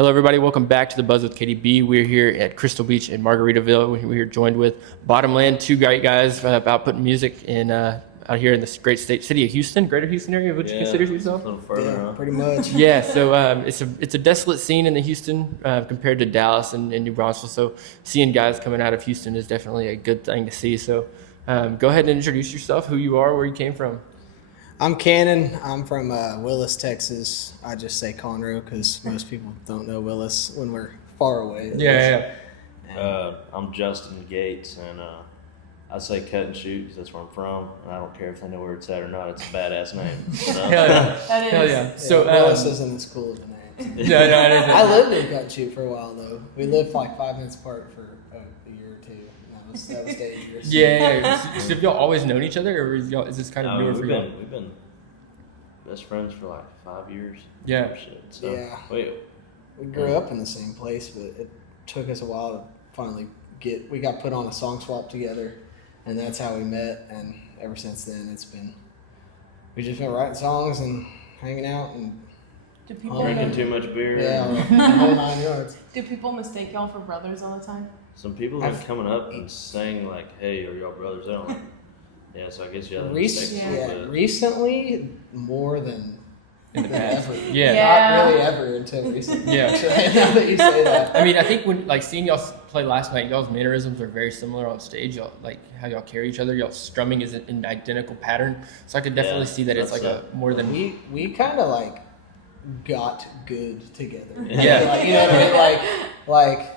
Hello, everybody. Welcome back to the Buzz with KDB. We're here at Crystal Beach in Margaritaville. We're joined with Bottomland, two great guys about putting music in out here in this great city of Houston, greater Houston area. Would you consider yourself? A little further, huh? Pretty much. Yeah. So it's a desolate scene in the Houston compared to Dallas and New Braunfels. So seeing guys coming out of Houston is definitely a good thing to see. So go ahead and introduce yourself, who you are, where you came from. I'm Cannon. I'm from Willis, Texas. I just say Conroe because most people don't know Willis when we're far away. Yeah. I'm Justin Gates, and I say Cut and Shoot because that's where I'm from. And I don't care if they know where it's at or not. It's a badass name. So. Hell yeah. That is. Hell yeah. So Willis isn't as cool as the name. No, it isn't. I lived in Cut and Shoot for a while though. We lived like 5 minutes apart for a year or two. That was dangerous. Yeah. So have y'all always known each other, or is this kind of newer for y'all? We've been best friends for like 5 years. Yeah. So, Yeah. We grew up in the same place, but it took us a while to finally we got put on a song swap together, and that's how we met. And ever since then, we've just been writing songs and hanging out and drinking too much beer. Yeah, the whole 9 yards. Do people mistake y'all for brothers all the time? Some people have been coming up and saying like, "Hey, are y'all brothers?" I don't like. Yeah, so I guess Recently, more than In the past. ever. Yeah. Not really ever until recently. Yeah. Actually, now that you say that. I mean, I think when seeing y'all play last night, y'all's mannerisms are very similar on stage. Y'all how y'all carry each other. Y'all strumming is an identical pattern. So I could definitely see that it's like a more than we kind of like got good together. Yeah. Like, you know what I mean? Like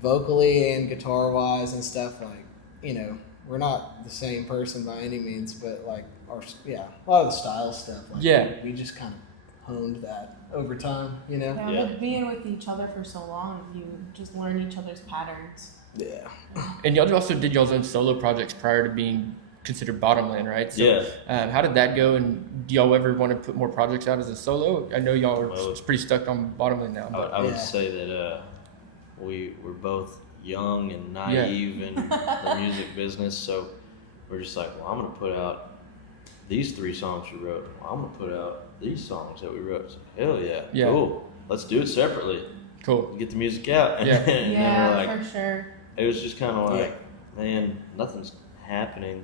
vocally and guitar wise and stuff. Like, you know, we're not the same person by any means, but like a lot of the style stuff. Like, we just kind of honed that over time. You know. Yeah, but being with each other for so long, you just learn each other's patterns. Yeah. And y'all also did y'all's own solo projects prior to being considered Bottomland, right? So, how did that go? And do y'all ever want to put more projects out as a solo? I know y'all are pretty stuck on Bottomland now. But I would say that we're both young and naive in the music business, so we're just like, well, I'm gonna put out these 3 songs we wrote. Well, I'm gonna put out these songs that we wrote. So, hell yeah, cool. Let's do it separately. Cool. Get the music out. Yeah. And then we're like, for sure. it was just kind of like, man, nothing's happening.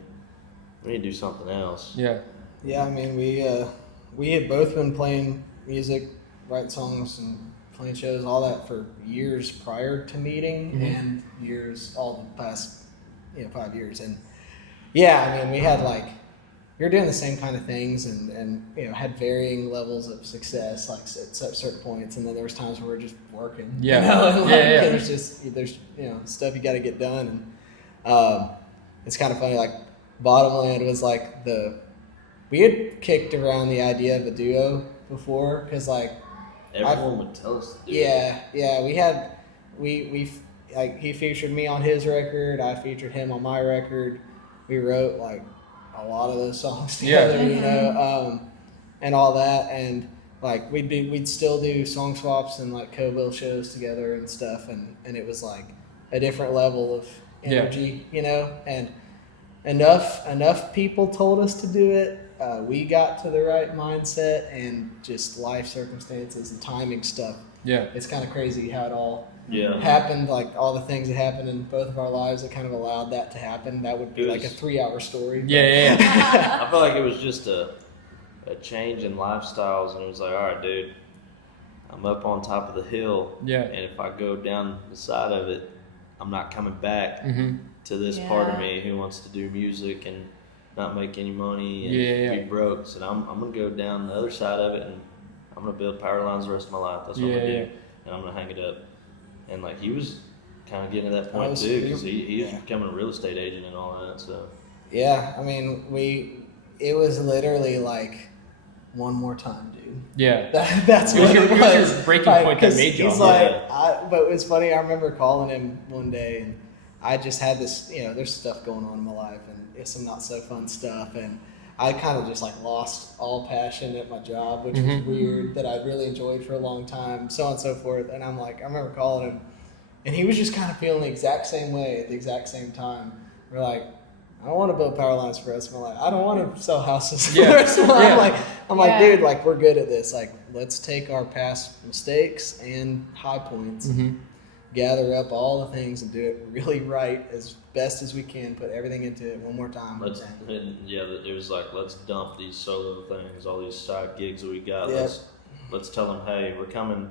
We need to do something else. Yeah. Yeah, I mean, we had both been playing music, writing songs, and playing shows, all that for years prior to meeting, and years all the past 5 years. And yeah, I mean, we had we were doing the same kind of things, and had varying levels of success, like at certain points, and then there was times where we were just working. Yeah. And there's stuff you got to get done, and it's kind of funny. Like Bottomland was we had kicked around the idea of a duo before, because everyone would tell us to do it. We he featured me on his record, I featured him on my record. We wrote a lot of those songs together, and all that, and we'd still do song swaps and co-bill shows together and stuff, and it was a different level of energy, and enough people told us to do it. We got to the right mindset, and just life circumstances and timing stuff. Yeah. It's kind of crazy how it all happened, all the things that happened in both of our lives that kind of allowed that to happen. That would be a 3-hour story. Yeah. I feel like it was just a change in lifestyles, and it was like, all right, dude, I'm up on top of the hill, and if I go down the side of it, I'm not coming back to this part of me who wants to do music and not make any money and be broke. So I'm going to go down the other side of it, and I'm going to build power lines the rest of my life. That's what I'm going to do. And I'm going to hang it up. And he was kind of getting to that point too, because he was becoming a real estate agent and all that. So yeah, I mean, it was literally one more time, dude. Yeah. That's what it was. Your breaking point that made y'all. He's but it was funny. I remember calling him one day, and I just had this, there's stuff going on in my life, and it's some not so fun stuff, and I kind of just lost all passion at my job, which was weird, that I'd really enjoyed for a long time, so on and so forth. And I'm I remember calling him, and he was just kind of feeling the exact same way at the exact same time. We're like, I don't want to build power lines for the rest of my life. I don't want to sell houses for Yeah. the rest of my Yeah. life. I'm like, dude, like we're good at this. Like, let's take our past mistakes and high points, gather up all the things and do it really right as best as we can. Put everything into it one more time. It was like, let's dump these solo things, all these side gigs that we got. Yep. Let's tell them, hey, we're coming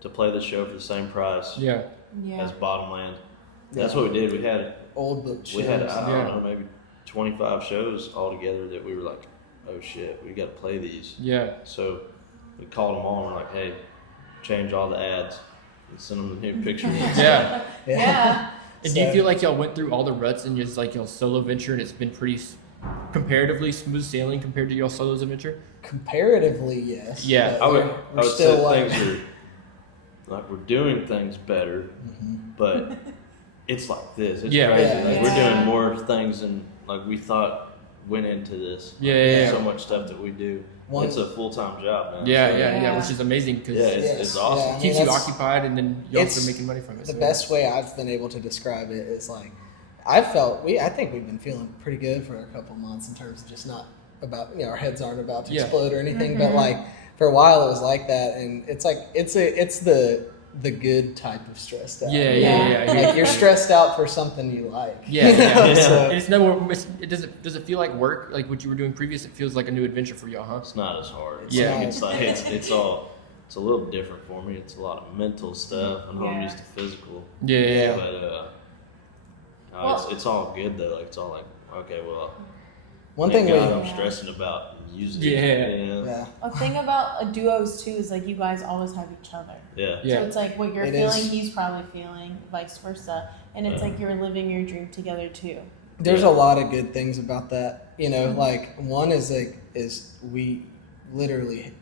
to play the show for the same price as Bottomland. That's what we did. We had old book shows. We had I don't know, maybe 25 shows all together that we were like, oh shit, we got to play these. Yeah. So we called them all and we're like, hey, change all the ads and send them the new pictures. Yeah. And do you feel like y'all went through all the ruts and just like y'all solo venture and it's been pretty comparatively smooth sailing compared to y'all solo's adventure? Comparatively, yes. Yeah. I would still say things are like we're doing things better, but it's like this. It's crazy. Like, we're doing more things than like we thought went into this. So much stuff that we do. It's a full-time job now. Yeah, which is amazing because it's awesome. It keeps you occupied and then you're also making money from it. The best way I've been able to describe it is like I think we've been feeling pretty good for a couple months in terms of just not about our heads aren't about to explode or anything, but like for a while it was like that, and it's like it's the good type of stressed out. Like you're stressed out for something you like. So, and it's no more. Does it feel like work? Like what you were doing previous? It feels like a new adventure for y'all, huh? It's not as hard. It's it's a little different for me. It's a lot of mental stuff. I'm used to physical. But it's all good though. Like it's all like, okay, well, one thing I'm stressing about music. A thing about duos too is like you guys always have each other. So it's like what you're feeling, he's probably feeling, vice versa, and it's like you're living your dream together too. There's a lot of good things about that. Like one is we literally,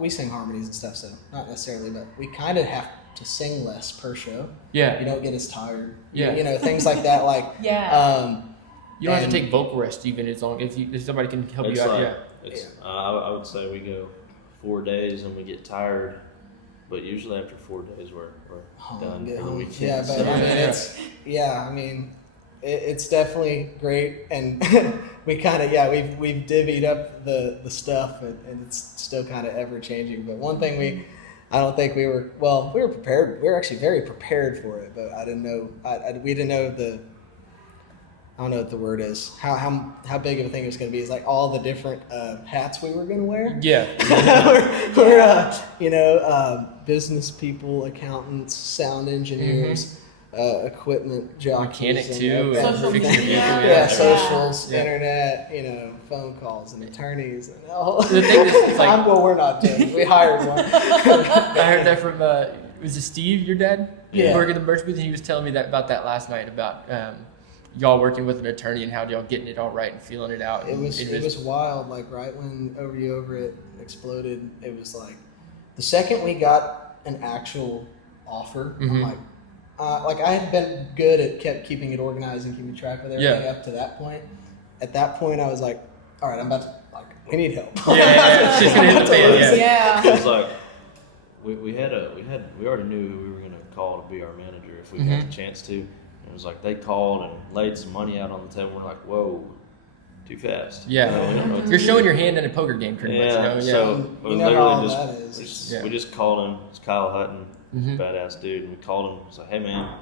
we sing harmonies and stuff, so not necessarily, but we kind of have to sing less per show. You don't get as tired. Things like that. Like you don't have to take vocal rest even as long if somebody can help you out. I would say we go 4 days and we get tired, but usually after 4 days we're done for the weekend. It's definitely great, and we kind of we've divvied up the stuff, and it's still kind of ever changing. But one thing I don't think we were prepared. We were actually very prepared for it, but I didn't know. We didn't know I don't know what the word is. How big of a thing it was going to be is like all the different hats we were going to wear. We're business people, accountants, sound engineers, equipment jockeys, mechanic too, social media, socials, internet, phone calls and attorneys and all. The thing is, like, we're not doing. We hired one. I heard that from was it Steve, your dad? Working at the merch booth, and he was telling me about that last night about y'all working with an attorney and how y'all getting it all right and feeling it out. It was wild. Like right when Over It exploded, it was like the second we got an actual offer, I'm like I had been good at keeping it organized and keeping track of everything up to that point. At that point, I was like, all right, I'm about to we need help. It's just gonna hit the fan. It was like we already knew who we were gonna call to be our manager if we had the chance to. It was like they called and laid some money out on the table. We're like, whoa, too fast. You're showing your hand in a poker game pretty much. So we literally we just called him. It's Kyle Hutton, badass dude, and we called him. It's like, hey man,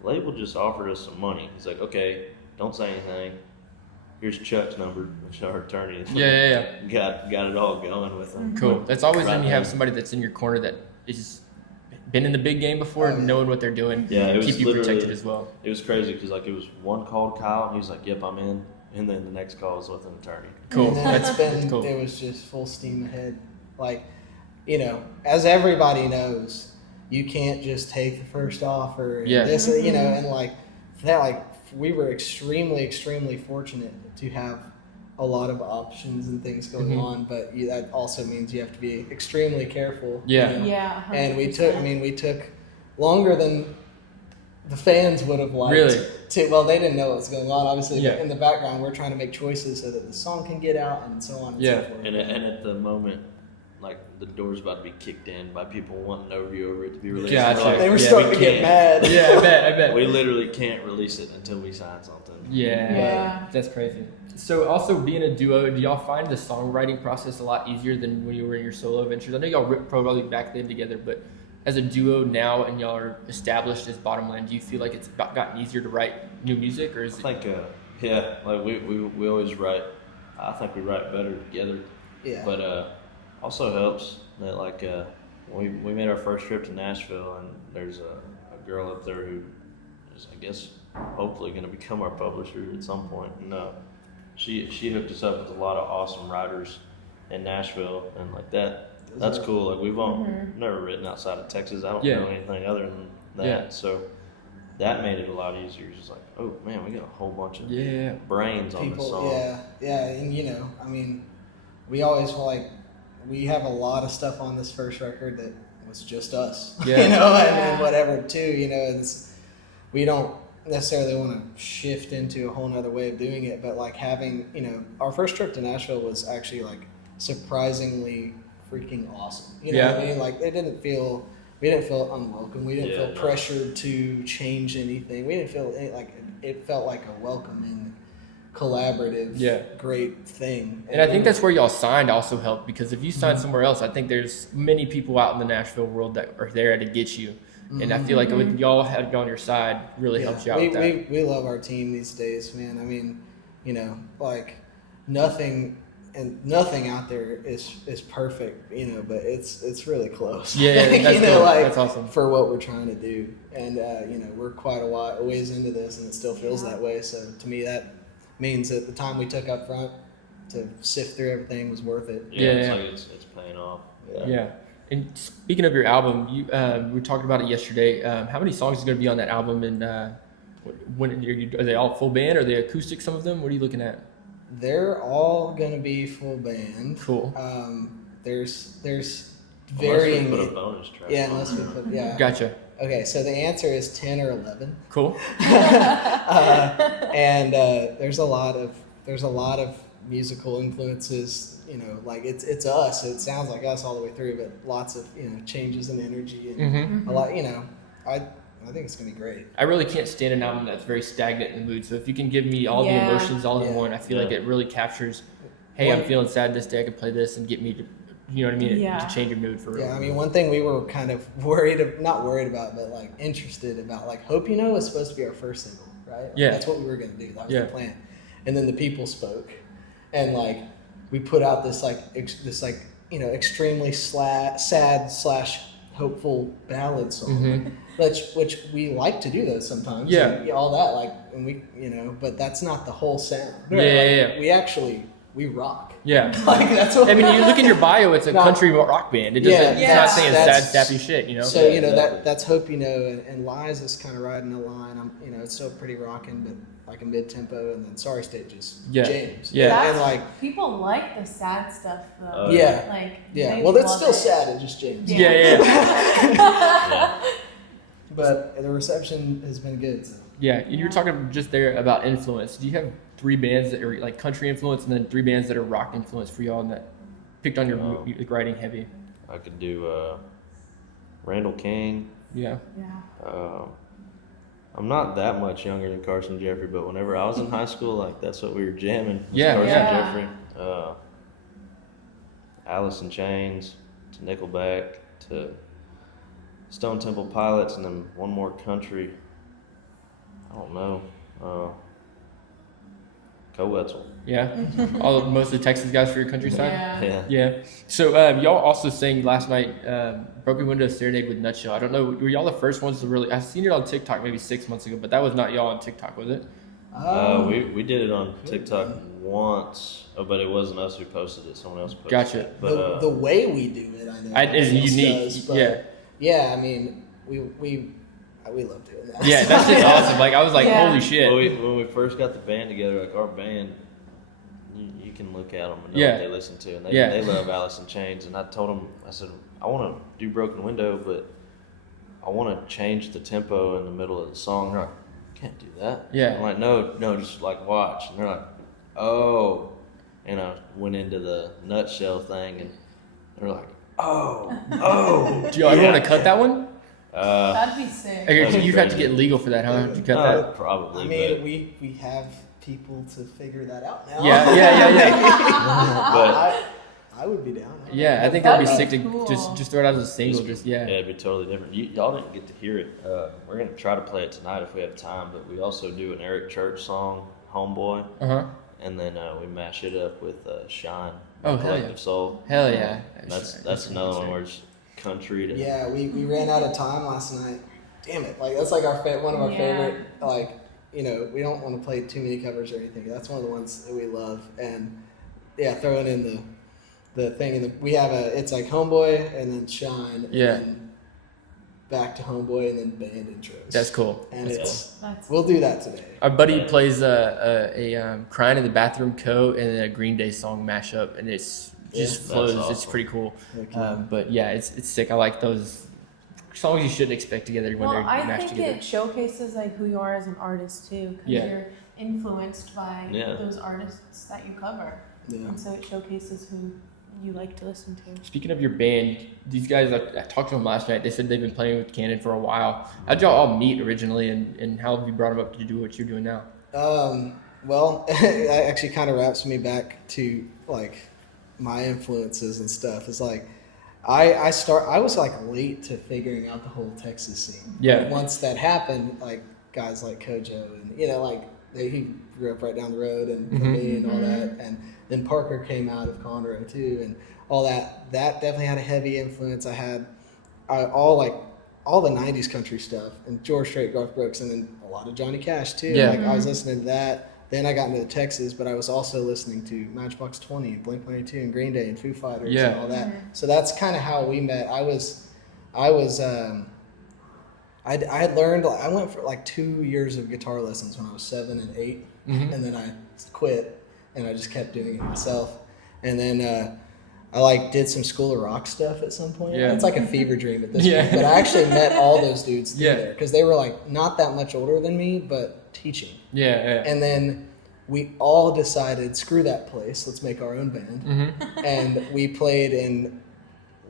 the label just offered us some money. He's like, okay, don't say anything. Here's Chuck's number, which is our attorney. Got it all going with him. Cool. That's always when you have somebody that's in your corner that is been in the big game before, knowing what they're doing. Keep you protected as well. It was crazy because it was one called Kyle. He was like, "Yep, I'm in," and then the next call was with an attorney. Cool. Cool. It was just full steam ahead. Like, as everybody knows, you can't just take the first offer. And this, and like that, like we were extremely, extremely fortunate to have a lot of options and things going on, but that also means you have to be extremely careful. 100%. And we took longer than the fans would have liked. Really? They didn't know what was going on. Obviously, in the background, we're trying to make choices so that the song can get out and so on and so forth. And at the moment, like the door's about to be kicked in by people wanting no review over it to be released. Gotcha. Like, they were starting to get mad. Yeah, I bet. We literally can't release it until we sign something. Yeah. That's crazy. So also being a duo, do y'all find the songwriting process a lot easier than when you were in your solo ventures? I know y'all ripped probably back then together, but as a duo now and y'all are established as Bottomland, do you feel like it's gotten easier to write new music, or is I think, like we always write. I think we write better together. Yeah. But also helps that like we made our first trip to Nashville, and there's a girl up there who is, I guess, hopefully going to become our publisher at some point. And she hooked us up with a lot of awesome writers in Nashville, and like that. That's cool. Like we've never written outside of Texas. I don't know anything other than that. Yeah. So that made it a lot easier. It's just like, oh man, we got a whole bunch of brains on this song. Yeah, and you know, I mean, we always we have a lot of stuff on this first record that was just us. Yeah. You know, and whatever too. You know, we don't necessarily want to shift into a whole nother way of doing it, but like having, you know, our first trip to Nashville was actually like surprisingly freaking awesome. You know what I mean? Like we didn't feel unwelcome. We didn't feel pressured to change anything. We didn't feel it felt like a welcoming, collaborative, great thing. And I think that's where y'all signed also helped, because if you signed somewhere else, I think there's many people out in the Nashville world that are there to get you. And I feel like with y'all had on your side really helps you out with that. We love our team these days, man. I mean, you know, like nothing out there is perfect, you know, but it's really close. Yeah, that's you know, like, that's awesome for what we're trying to do. And you know, we're quite a ways into this, and it still feels that way. So to me, that means that the time we took up front to sift through everything was worth it. It's it's paying off. Yeah. And speaking of your album, we talked about it yesterday. How many songs is going to be on that album? And are they all full band? Or are they acoustic, some of them? What are you looking at? They're all going to be full band. Cool. There's Unless varying. we put a bonus track. Unless we put Gotcha. Okay, so the answer is 10 or 11. Cool. And there's a lot of musical influences. You know, like it's us. It sounds like us all the way through, but lots of, you know, changes in energy and a lot. You know, I think it's gonna be great. I really can't stand an album that's very stagnant in the mood. So if you can give me all the emotions all in one, I feel like it really captures. Hey, I'm feeling sad this day. I can play this and get me to, you know what I mean, to change your mood for real. Yeah, I mean, one thing we were kind of not worried about, but like interested about, like Hope You Know was supposed to be our first single, right? Like, that's what we were gonna do. That was the plan. And then the people spoke, and like we put out this you know, extremely sad / hopeful ballad song, which we like to do those sometimes. And all that, like, and we, you know, but that's not the whole sound. Right? We rock. Yeah. Like that's what. I mean, you look in your bio; it's a country rock band. It doesn't. It's not saying sad, sappy shit. You know. So you know that's Hope You Know, and Lies is kind of riding the line. You know, it's still pretty rocking, but like a mid tempo, and then Sorry State just James. And like people like the sad stuff though. Well, that's still sad. It just James. But the reception has been good. So. Yeah, and you were talking just there about influence. Do you have 3 bands that are like country influence, and then 3 bands that are rock influence for y'all, and that picked on your writing heavy? I could do Randall King. Yeah. I'm not that much younger than Carson Jeffrey, but whenever I was in high school, like that's what we were jamming. Carson Jeffrey, Alice in Chains, to Nickelback, to Stone Temple Pilots, and then one more country. I don't know. Co-Wetzel. Yeah. Most of the Texas guys for your countryside? Yeah. So y'all also sang last night, Broken Window Serenade with Nutshell. I don't know, were y'all the first ones to really, I seen it on TikTok maybe 6 months ago, but that was not y'all on TikTok, was it? We did it on TikTok once, but it wasn't us who posted it. Someone else posted it. But the way we do it, I know. Is unique. Yeah, I mean, we love doing that. Yeah, that's just awesome. Like, I was like, holy shit. Well, when we first got the band together, like our band, you can look at them and know what they listen to. And they love Alice in Chains. And I told them, I said, I want to do Broken Window, but I want to change the tempo in the middle of the song. They're like, can't do that. Yeah. I'm like, no, just like watch. And they're like, oh. And I went into the Nutshell thing, and They're like, oh. Do y'all ever want to cut that one? That'd be sick. You'd have to get legal for that, huh? Did you cut that? Probably. I mean, we have people to figure that out now. Yeah. But I would be down. Yeah, I think that'd be That'd sick be to cool. just throw it out as a single. yeah, it'd be totally different. Y'all didn't get to hear it. We're gonna try to play it tonight if we have time. But we also do an Eric Church song, "Homeboy," and then we mash it up with "Shine." Oh, hell Collective yeah. Soul. Hell yeah. And that's another one where it's country. Yeah, we ran out of time last night. Damn it! Like that's like one of our favorite. Like we don't want to play too many covers or anything. That's one of the ones that we love. And yeah, throwing in the thing we have it's like Homeboy and then Shine. And then back to Homeboy and then band intros. That's cool. And That's we'll do that today. Our buddy plays a Crying in the Bathroom Co. and then a Green Day song mashup, and it's just flows. Awesome. It's pretty cool. Okay. But yeah, it's sick. I like those songs you shouldn't expect together when they're I mashed think together. it showcases like who you are as an artist too, because you're influenced by those artists that you cover, and so it showcases who you like to listen to. Speaking of your band, these guys, I talked to them last night. They said they've been playing with Cannon for a while. How'd y'all all meet originally, and how have you brought them up to do what you're doing now? Well, it actually kind of wraps me back to like my influences and stuff. It's like I was like late to figuring out the whole Texas scene. Yeah. But once that happened, like guys like Kojo and he grew up right down the road and me and all that, and then Parker came out of Conroe too, and all that. That definitely had a heavy influence. I had all the '90s country stuff, and George Strait, Garth Brooks, and then a lot of Johnny Cash too. Yeah. Like I was listening to that. Then I got into Texas, but I was also listening to Matchbox 20, Blink-182, and Green Day, and Foo Fighters, and all that. So that's kind of how we met. I had learned. I went for like 2 years of guitar lessons when I was 7 and 8, and then I quit, and I just kept doing it myself. And then I did some School of Rock stuff at some point. Yeah. It's like a fever dream at this point. But I actually met all those dudes there because they were like not that much older than me, but teaching. Yeah. And then we all decided, screw that place, let's make our own band. And we played in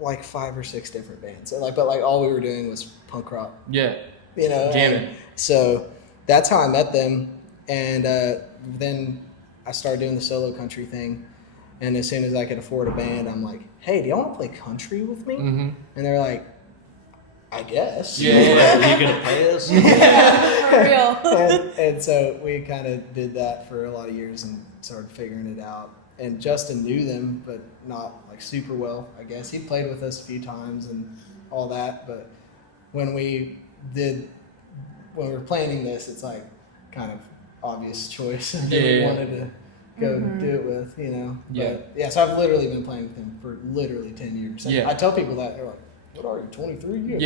like 5 or 6 different bands. But all we were doing was punk rock. Yeah. Jamming. So that's how I met them. And then I started doing the solo country thing. And as soon as I could afford a band, I'm like, hey, do y'all want to play country with me? And they're like, I guess. Yeah. Are you going to pay us? For real. and so we kind of did that for a lot of years and started figuring it out. And Justin knew them, but not like super well, I guess. He played with us a few times and all that. But when we were planning this, it's like kind of obvious choice that we wanted to go do it with, But, so I've literally been playing with him for literally 10 years. I tell people that, they're like, what are you, 23? You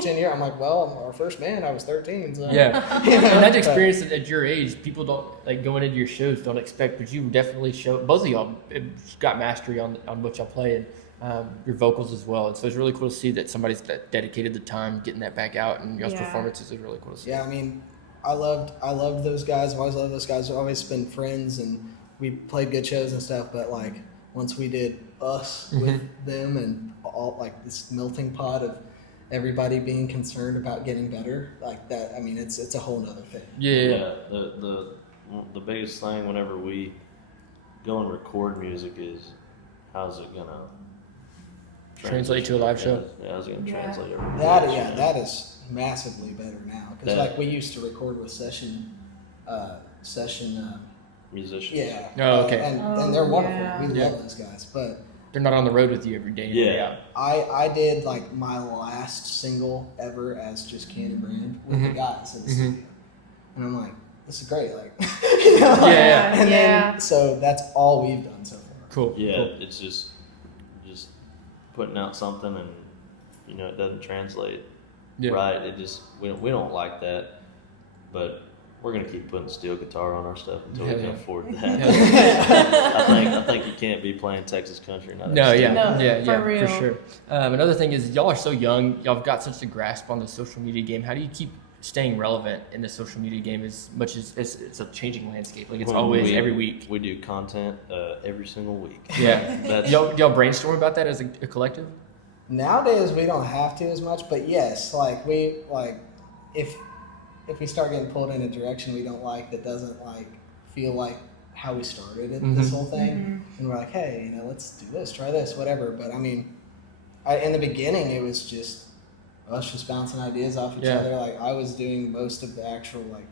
10 years. I'm like, well, our first band, I was 13. So. Yeah. And that experience at your age, people don't, like, going into your shows, don't expect, but you definitely both of y'all got mastery on what y'all play, and your vocals as well. And so it's really cool to see that somebody's dedicated the time getting that back out, and y'all's performances is really cool to see. Yeah, I mean, I loved those guys. I've always loved those guys. We've always been friends, and we played good shows and stuff, but like once we did us with them and all like this melting pot of everybody being concerned about getting better, like that, I mean, it's a whole nother thing. Yeah. The biggest thing whenever we go and record music is how's it gonna translate to a live show? Yeah, how's it gonna translate everything? That is massively better now, because like we used to record with session musicians. Yeah. Oh, okay. And they're wonderful. We love those guys, but they're not on the road with you every day. Yeah. I did like my last single ever as just Cannon Brand with the guys in the studio, and I'm like, this is great. Like, And then so that's all we've done so far. Cool. Yeah, cool. it's just putting out something and it doesn't translate right. It just we don't like that, but we're gonna keep putting steel guitar on our stuff until we can afford that. I think you can't be playing Texas country. For sure. Another thing is y'all are so young. Y'all have got such a grasp on the social media game. How do you keep staying relevant in the social media game as much as it's a changing landscape. Like it's always every week. We do content every single week. Yeah. y'all brainstorm about that as a collective? Nowadays we don't have to as much, but yes, like if we start getting pulled in a direction we don't like that doesn't like feel like how we started it, this whole thing, and we're like, hey, let's do this, try this, whatever. But I mean, in the beginning it was just us just bouncing ideas off each other. Like I was doing most of the actual like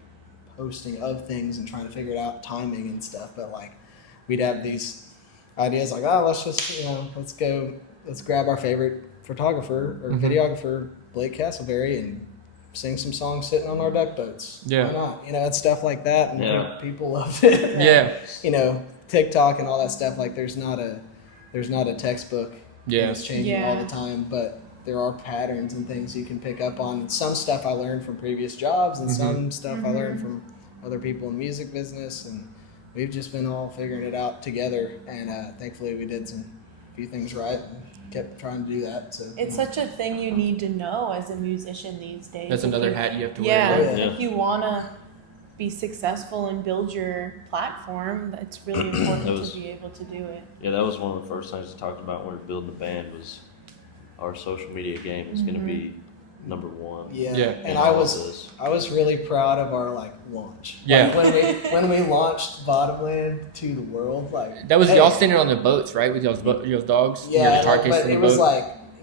posting of things and trying to figure it out, timing and stuff. But like we'd have these ideas like, let's just let's grab our favorite photographer or videographer, Blake Castleberry, and sing some songs sitting on our duck boats. Yeah. Why not? It's stuff like that, and people loved it. Yeah. TikTok and all that stuff. Like there's not a textbook. Yeah. It's changing all the time, but there are patterns and things you can pick up on. Some stuff I learned from previous jobs, and some stuff I learned from other people in the music business, and we've just been all figuring it out together. And thankfully, we did a few things right. And kept trying to do that. So it's such a thing you need to know as a musician these days. That's another hat you have to wear. Yeah, if you wanna be successful and build your platform, it's really important to be able to do it. Yeah, that was one of the first things we talked about when we were building the band was our social media game is going to be number one. Yeah. And I was really proud of our launch. Yeah. When we launched Bottomland to the world, that was y'all standing on the boats, right, with y'all's dogs. Yeah, but it was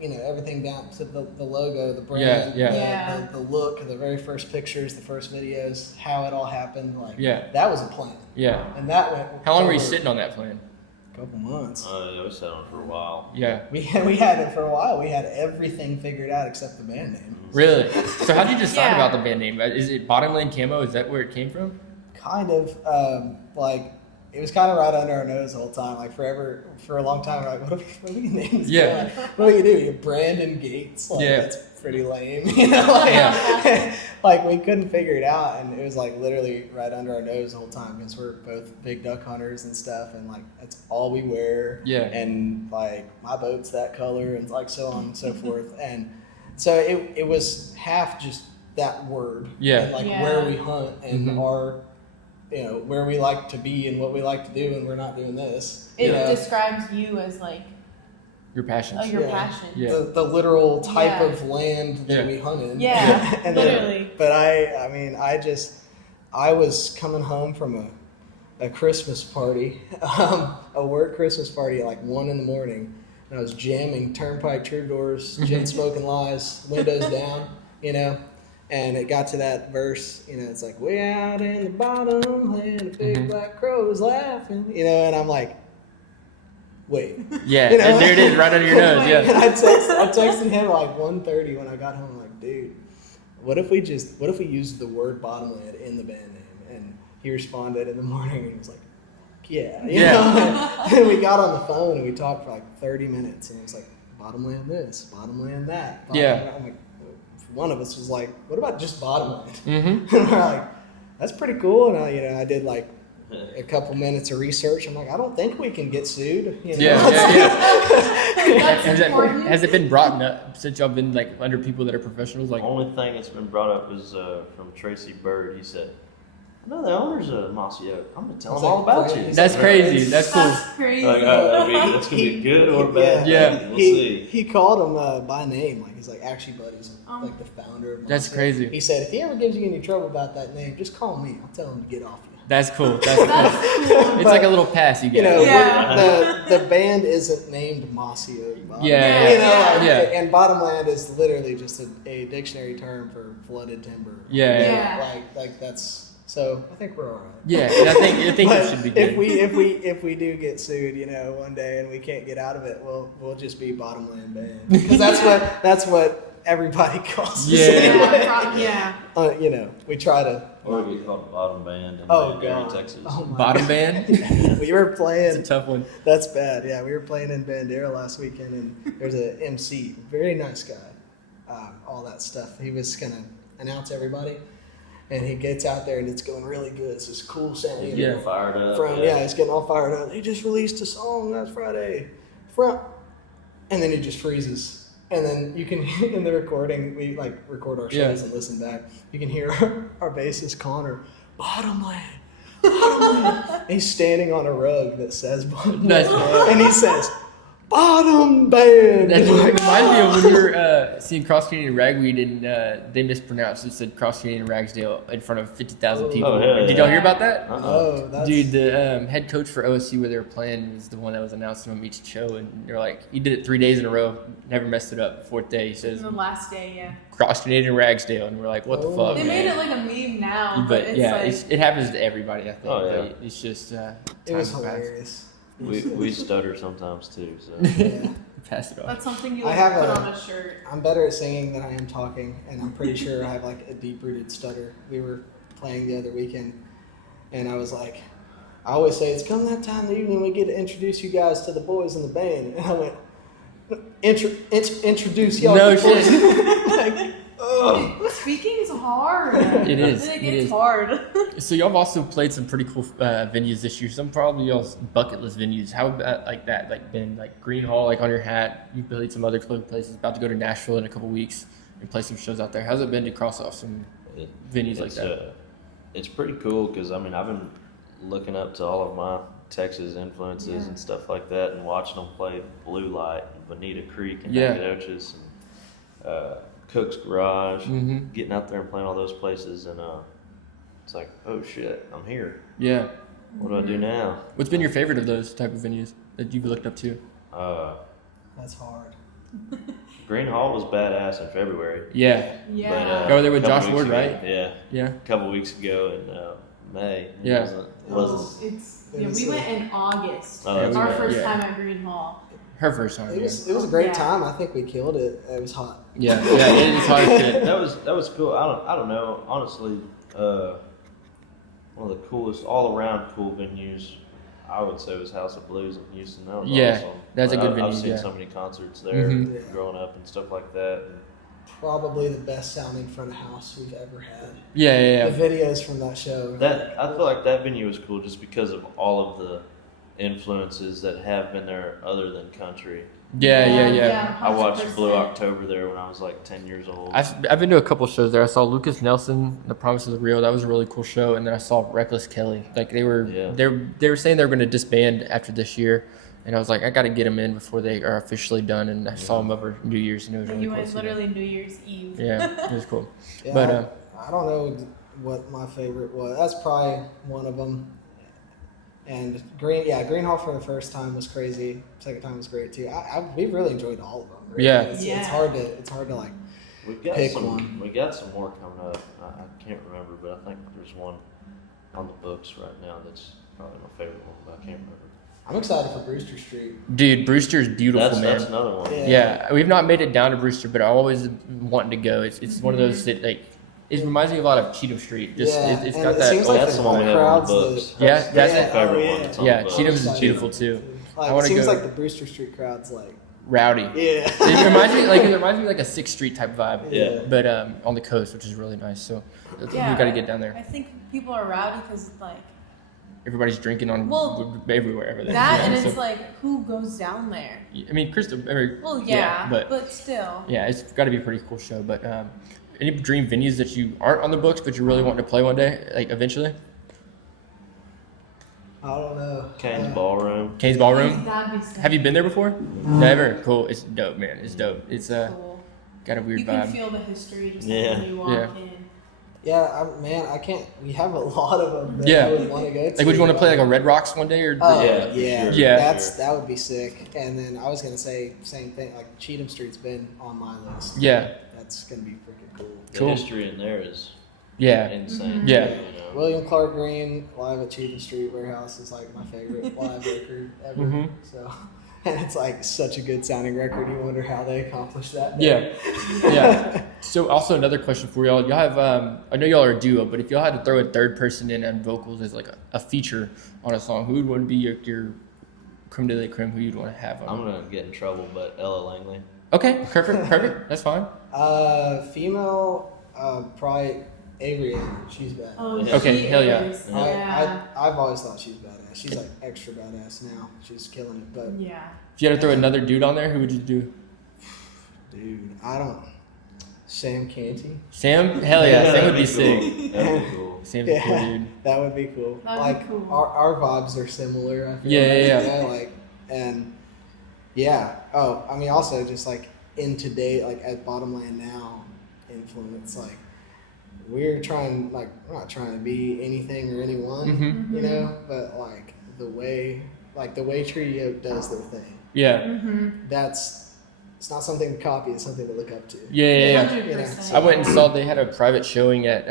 everything down to the logo, the brand, the look, the very first pictures, the first videos, how it all happened. That was a plan. Yeah. And that went. How long were you sitting on that plan? Couple months. We sat on it for a while. Yeah. We had it for a while. We had everything figured out except the band name. Really? So how did you decide about the band name? Is it Bottomland Camo? Is that where it came from? Kind of. It was kind of right under our nose the whole time. For a long time, we're like, what do we name this? Yeah. What do you do? Brandon Gates? That's pretty lame. We couldn't figure it out, and it was literally right under our nose the whole time because we're both big duck hunters and stuff, and that's all we wear. Yeah. And my boat's that color, and so on and so forth. And so it was half just that word. Yeah. And where we hunt and our. Where we like to be and what we like to do, and we're not doing this. It describes you as your passion. Your passion. Yeah. The literal type of land that we hunt in. Yeah, and literally. But I was coming home from a Christmas party, a work Christmas party at 1 a.m, and I was jamming Turnpike Troubadours, Gin Smoking Lies, windows down, And it got to that verse, it's way out in the bottomland, a big black crow is laughing, and I'm like, wait. Yeah, and there it is, right under your nose, yeah. And I texted him 1:30 when I got home, dude, what if we used the word Bottomland in the band name? And he responded in the morning, and he was like, yeah. You know? And we got on the phone, and we talked for 30 minutes, and it was Bottomland this, Bottomland that. Yeah. I'm like, one of us was like, what about just Bottomland? Mm-hmm. And we're like, that's pretty cool. And I did a couple minutes of research. I'm like, I don't think we can get sued. Yeah. That's important. Has it been brought up since y'all been under people that are professionals? The only thing that's been brought up is from Tracy Bird. He said, no, the owner's of Mossy Oak. I'm going to tell him all about you. That's crazy. That's cool. That's crazy. That's going to be good or bad. Yeah. We'll see. He called him by name. He's actually buddies with the founder of Mossy That's crazy. He said, if he ever gives you any trouble about that name, just call me. I'll tell him to get off you. That's cool. That's cool. It's a little pass you get. The band isn't named Mossy Oak. And Bottomland is literally just a dictionary term for flooded timber. That's. So I think we're all right. Yeah, and I think it should be good. If we do get sued, one day and we can't get out of it, we'll just be Bottomland Band because that's what everybody calls us. Anyway. We try to. Or we get called Bottom Band in Bandera, Texas. Bottom Band. We were playing. It's a tough one. That's bad. Yeah, we were playing in Bandera last weekend, and there's an MC, very nice guy, all that stuff. He was gonna announce everybody. And he gets out there and it's going really good. It's this cool sound. He's getting fired up. He's getting all fired up. They just released a song last Friday. And then he just freezes. And then you can, in the recording, we like record our shows and listen back. You can hear our bassist Connor, Bottomland. And he's standing on a rug that says Bottomland. And he says, Bottom Band. That reminds me of when we were seeing Cross Canadian Ragweed and they mispronounced it. Said Cross Canadian Ragsdale in front of 50,000 people. Oh, Did y'all hear about that? Oh, that's... Dude, the head coach for OSU where they were playing was the one that was announcing them each show, and they're like, he did it 3 days in a row, never messed it up. Fourth day, he says, The last day, yeah. Cross Canadian Ragsdale, and we're like, what the fuck? They made it like a meme now, But it's yeah, like... it happens to everybody, I think. Oh, yeah. But it's just it was hilarious. We stutter sometimes too, so. Yeah. Pass it off. That's something you I like have put a- on a shirt. I'm better at singing than I am talking, and I'm pretty sure I have like a deep-rooted stutter. We were playing the other weekend, and I was like, I always say, it's come that time of the evening we get to introduce you guys to the boys in the band. And I went, introduce y'all. No to the boys." shit. Like, ugh. Speaking is hard. It is. It It gets is. hard. So y'all have also played some pretty cool venues this year. Some probably y'all's bucket list venues. How about like that? Like been like Green Hall, like on your hat. You've played some other places. About to go to Nashville in a couple weeks and play some shows out there. How's it been to cross off some venues like that? It's pretty cool because I mean I've been looking up to all of my Texas influences and stuff like that, and watching them play Blue Light and Bonita Creek and Nacogdoches and Cook's Garage, getting out there and playing all those places, and it's like, oh shit, I'm here. Yeah. What do I do now? What's been your favorite of those type of venues that you've looked up to? That's hard. Green Hall was badass in February. Yeah. Yeah. But, Oh, they were a couple Josh weeks Ward, ago- right? Yeah. Yeah. A couple weeks ago in May. Yeah. It wasn't We went in August. Oh, that's Our right. first Yeah. time at Green Hall. Her first time. It was a great Yeah. time. I think we killed it. It was hot. Yeah. Yeah. It is hard as shit. that was cool. I don't know. Honestly, one of the coolest all around cool venues I would say was House of Blues in Houston. That was awesome. That's a good venue. I've seen Yeah. so many concerts there Mhm. growing up and stuff like that. Probably the best sounding front of house we've ever had. Yeah. The videos from that show. That I feel like that venue was cool just because of all of the influences that have been there other than country. Yeah. I watched 100%. Blue October there when I was like 10 years old. I've been to a couple shows there. I saw Lucas Nelson, The Promises of Real. That was a really cool show. And then I saw Reckless Kelly. Like they were saying they were going to disband after this year. And I was like, I got to get them in before they are officially done. And I saw them over New Year's, and it was And really you cool. went to see literally New Year's Eve. them. Yeah, it was cool. Yeah, But I don't know what my favorite was. That's probably one of them. And Green Hall for the first time was crazy. Second time was great too. We really enjoyed all of them. Really. Yeah. It's hard to like We've got pick some. one. We got some more coming up. I can't remember, but I think there's one on the books right now that's probably my favorite one, but I can't remember. I'm excited for Brewster Street. dude, Brewster's beautiful, man. That's another one. Yeah. We've not made it down to Brewster, but I always wanting to go. It's one of those that like it reminds me a lot of Cheatham Street. Just it's and got it that. seems like that's the one we have on the crowds books. Yeah, that's my favorite one. That's on yeah, the books. Cheatham's is beautiful too. Like, I wanna it seems go- like the Brewster Street crowd's like Rowdy. yeah. It reminds me like a 6th Street type vibe. Yeah. But on the coast, which is really nice. So we got to get down there. I think people are rowdy because like Everybody's drinking on everywhere. Everything. that, Yeah, and so- it's like who goes down there? I mean, Crystal. Well, yeah, but but still. yeah, it's got to be a pretty cool show. But any dream venues that you aren't on the books, but you really want to play one day, like eventually? I don't know. Kane's Ballroom. Kane's Ballroom. That'd be sick. Have you been there before? Never. Cool. It's dope, man. It's dope. It's Cool. got a weird You can vibe. feel the history just Yeah. like when you walk Yeah. in. Yeah, man, I can't. We have a lot of them that Yeah. I would want to go to. Like, would you want to play like a Red Rocks one day, or? Oh Yeah, yeah, for sure. Yeah. that would be sick. And then I was gonna say same thing. Like Cheatham Street's been on my list. Yeah. That's gonna be freaking cool. The Cool. history in there is Yeah. insane. Yeah. You know? William Clark Green live at Cheatham Street Warehouse is like my favorite live record ever. Mhm. So, and it's like such a good sounding record. You wonder how they accomplished that. Yeah. Yeah. So also another question for y'all. Y'all have I know y'all are a duo, but if y'all had to throw a third person in on vocals as like a feature on a song, who would want to be your creme de la creme? Who you'd want to have on? I'm gonna get in trouble, but Ella Langley. Okay, perfect. That's fine. Female, probably Avery. She's bad. Oh, Yeah. Okay, she hell yeah. is. Yeah. Yeah. I've always thought she's badass. She's like extra badass now. She's killing it. But Yeah. If you had to throw another dude on there, who would you do? Dude, I don't. Sam Canty. Sam? Hell yeah. Sam would be sick. That would be cool. Sam's a cool dude. That would be cool. That'd be cool. Our vibes are similar. I feel Yeah. You know, like, and yeah. Oh, I mean, also just like in today, like at Bottomland now, influence. Like we're trying, like we're not trying to be anything or anyone, Mm-hmm. you know, but like the way Trio does their thing. Yeah. Mm-hmm. It's not something to copy. It's something to look up to. Yeah. 100%. I went and saw, they had a private showing at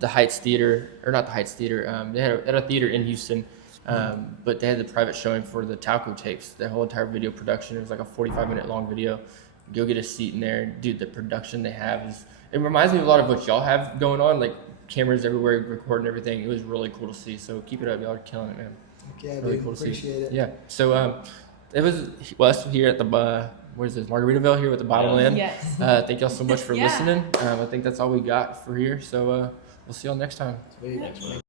the Heights Theater, or not the Heights Theater. They had a theater in Houston, but they had the private showing for the Talco tapes. The whole entire video production. It was like a 45-minute long video. Go get a seat in there, dude. The production they have it reminds me of a lot of what y'all have going on, like cameras everywhere, recording everything. It was really cool to see. So keep it up, y'all are killing it, man. Yeah, Really dude, cool to see. appreciate it. Yeah. So it was Wes here at the what is this, Margaritaville here with the Bottomland. Yes. Thank y'all so much for Yeah. listening. I think that's all we got for here. So we'll see y'all next time. Sweet. Thanks, man.